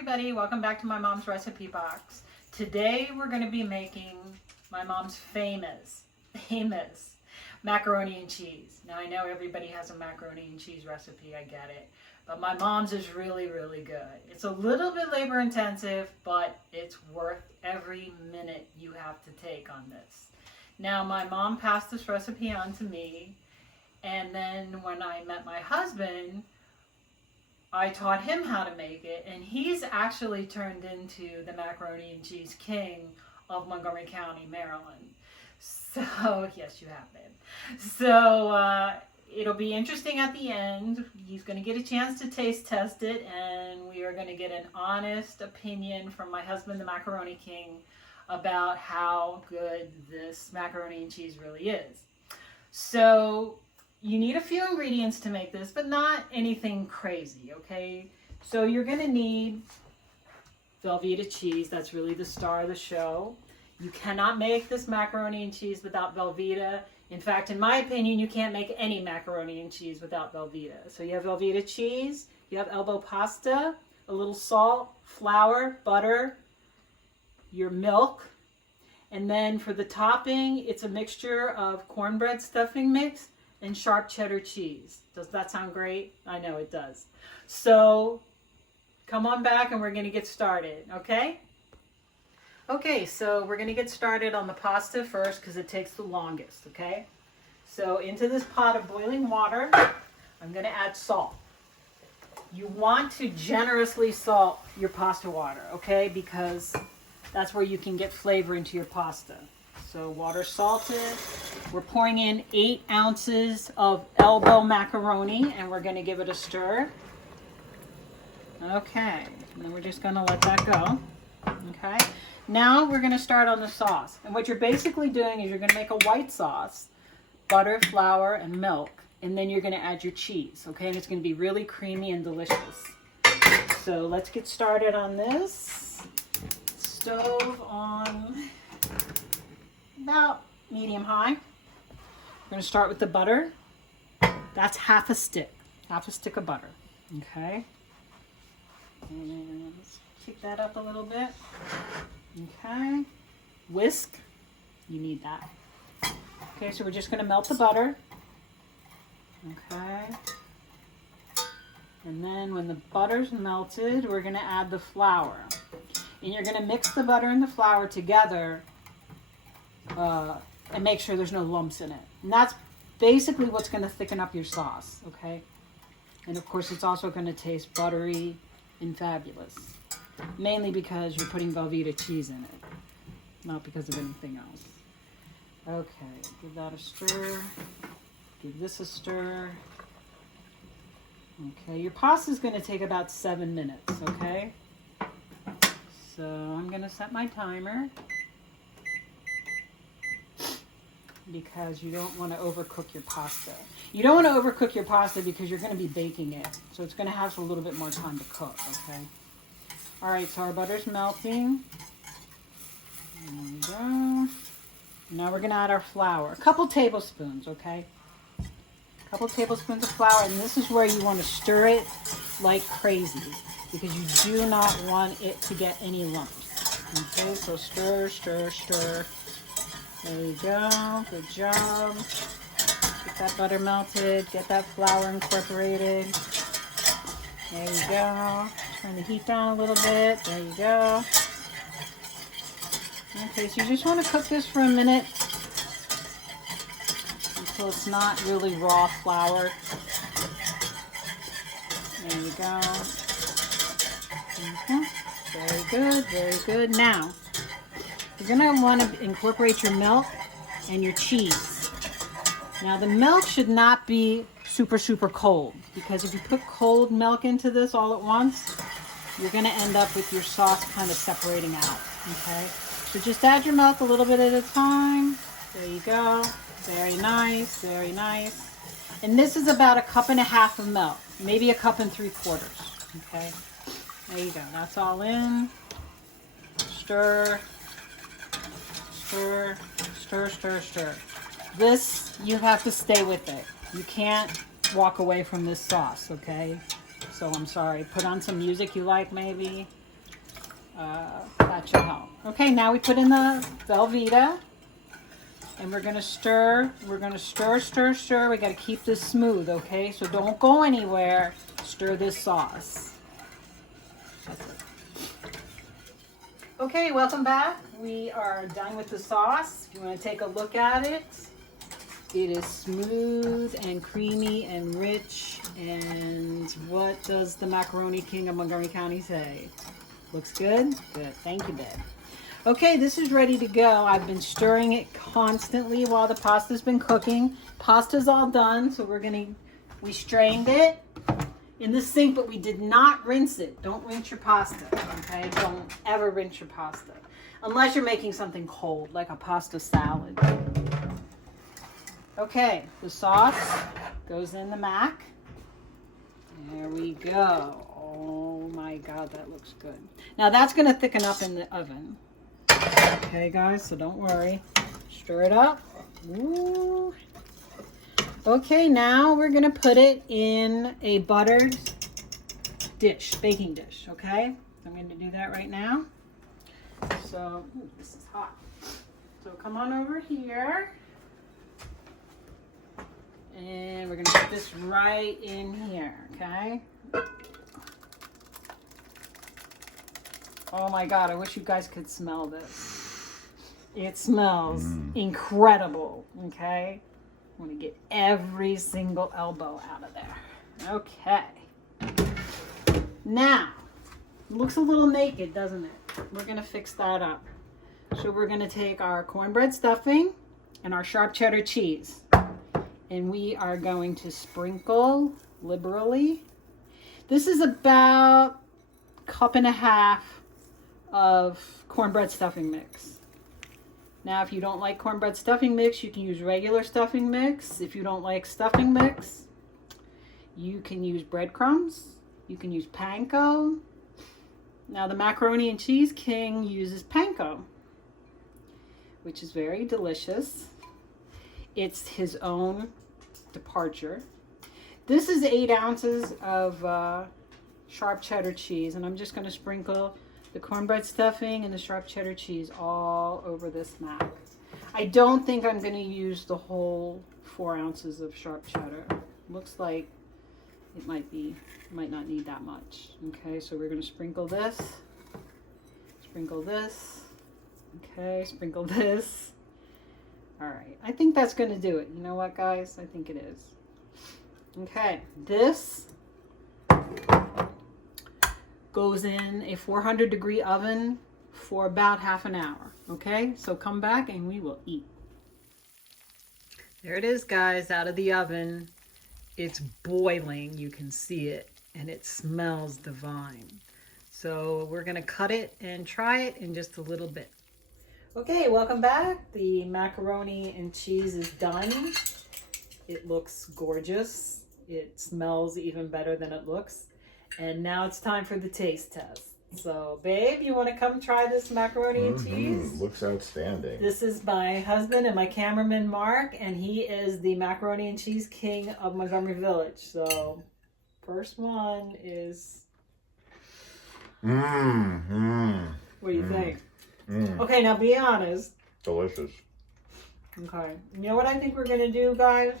everybody, welcome back to my mom's recipe box. Today we're going to be making my mom's famous macaroni and cheese. Now I know everybody has a macaroni and cheese recipe, I get it, but my mom's is really good. It's a little bit labor intensive, but it's worth every minute you have to take on this. Now my mom passed this recipe on to me, and then when I met my husband, I taught him how to make it, and he's actually turned into the macaroni and cheese king of Montgomery County, Maryland. So, yes, you have been. So, it'll be interesting at the end. He's going to get a chance to taste test it, and we are going to get an honest opinion from my husband, the macaroni king, about how good this macaroni and cheese really is. So, you need a few ingredients to make this, but not anything crazy, okay? So you're gonna need Velveeta cheese. That's really the star of the show. You cannot make this macaroni and cheese without Velveeta. In fact, in my opinion, you can't make any macaroni and cheese without Velveeta. So you have Velveeta cheese, you have elbow pasta, a little salt, flour, butter, your milk, and then for the topping, it's a mixture of cornbread stuffing mix and sharp cheddar cheese. Does that sound great? I know it does. So come on back and we're going to get started, okay? Okay, so we're going to get started on the pasta first because it takes the longest, okay? So into this pot of boiling water, I'm going to add salt. You want to generously salt your pasta water, okay? Because that's where you can get flavor into your pasta. So water salted. We're pouring in 8 ounces of elbow macaroni, and we're going to give it a stir. Okay, and then we're just going to let that go. Okay, now we're going to start on the sauce. And what you're basically doing is you're going to make a white sauce, butter, flour, and milk, and then you're going to add your cheese. Okay, and it's going to be really creamy and delicious. So let's get started on this. Stove on about medium high. We're going to start with the butter. That's half a stick of butter. Okay. And let's kick that up a little bit. Okay. Whisk. You need that. Okay, so we're just going to melt the butter. Okay. And then when the butter's melted, we're going to add the flour. And you're going to mix the butter and the flour together and make sure there's no lumps in it. And that's basically what's going to thicken up your sauce, okay? And of course, it's also going to taste buttery and fabulous. Mainly because you're putting Velveeta cheese in it, not because of anything else. Okay, give that a stir. Give this a stir. Okay, your pasta is going to take about 7 minutes, okay? So I'm going to set my timer, because you don't want to overcook your pasta. You don't want to overcook your pasta because you're going to be baking it. So it's going to have a little bit more time to cook, okay? All right, so our butter's melting. There we go. Now we're going to add our flour. A couple tablespoons, okay? A couple tablespoons of flour, and this is where you want to stir it like crazy because you do not want it to get any lumps. Okay, so stir, stir, stir. There you go. Good job. Get that butter melted. Get that flour incorporated. There you go. Turn the heat down a little bit. There you go. Okay, so you just want to cook this for a minute until it's not really raw flour. There you go. Very good, very good. Now, you're going to want to incorporate your milk and your cheese. Now the milk should not be super cold, because if you put cold milk into this all at once, you're going to end up with your sauce kind of separating out. Okay, so just add your milk a little bit at a time. There you go. Very nice, very nice. And this is about 1.5 cups of milk, maybe 1 3/4 cups. Okay, there you go. That's all in. Stir. Stir, stir, stir, stir. This, you have to stay with it. You can't walk away from this sauce, okay? So I'm sorry. Put on some music you like, maybe. that should help. Okay, now we put in the Velveeta. And we're going to stir. We're going to stir, stir, stir. We got to keep this smooth, okay? So don't go anywhere. Stir this sauce. That's it. Okay, welcome back. We are done with the sauce. If you want to take a look at it, it is smooth and creamy and rich. And what does the macaroni king of Montgomery County say? Looks good? Good. Thank you, babe. Okay, this is ready to go. I've been stirring it constantly while the pasta's been cooking. Pasta's all done, so we strained it in the sink, but we did not rinse it. Don't rinse your pasta, okay? Don't ever rinse your pasta. Unless you're making something cold, like a pasta salad. Okay, the sauce goes in the mac. There we go. Oh my God, that looks good. Now that's gonna thicken up in the oven. Okay, guys, so don't worry. Stir it up. Ooh. Okay, now we're going to put it in a buttered dish, baking dish, okay? I'm going to do that right now. So, ooh, this is hot. So come on over here. And we're going to put this right in here, okay? Oh my God, I wish you guys could smell this. It smells incredible, okay? I want to get every single elbow out of there. Okay. Now, it looks a little naked, doesn't it? We're going to fix that up. So we're going to take our cornbread stuffing and our sharp cheddar cheese. And we are going to sprinkle liberally. This is about a cup and a half of cornbread stuffing mix. Now, if you don't like cornbread stuffing mix, you can use regular stuffing mix. If you don't like stuffing mix, you can use breadcrumbs. You can use panko. Now, the macaroni and cheese king uses panko, which is very delicious. It's his own departure. This is 8 ounces of sharp cheddar cheese, and I'm just going to sprinkle the cornbread stuffing and the sharp cheddar cheese all over this mac. I don't think I'm going to use the whole 4 ounces of sharp cheddar. Looks like it might not need that much. Okay, so we're going to sprinkle this, okay, sprinkle this. All right, I think that's going to do it. You know what, guys? I think it is. Okay, this goes in a 400-degree oven for about half an hour. Okay, so come back and we will eat. There it is, guys, out of the oven. It's boiling. You can see it, and it smells divine. So we're going to cut it and try it in just a little bit. Okay, welcome back. The macaroni and cheese is done. It looks gorgeous. It smells even better than it looks. And now it's time for the taste test. So, babe, you want to come try this macaroni and cheese? Looks outstanding. This is my husband and my cameraman, Mark, and he is the macaroni and cheese king of Montgomery Village. So, first one is... What do you think? Okay, now be honest. Delicious. Okay. You know what I think we're going to do, guys?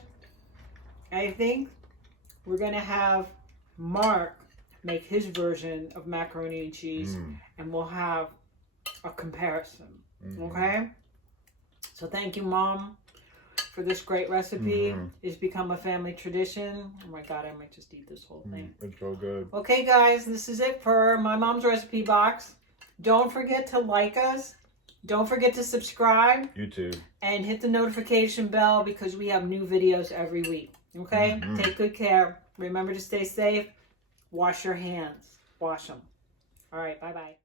I think we're going to have Mark make his version of macaroni and cheese, and we'll have a comparison. Okay? So thank you, Mom, for this great recipe. It's become a family tradition. Oh my God, I might just eat this whole thing. It's so good. Okay, guys, this is it for my mom's recipe box. Don't forget to like us. Don't forget to subscribe. YouTube. And hit the notification bell because we have new videos every week. Okay? Take good care. Remember to stay safe. Wash your hands. Wash them. All right. Bye-bye.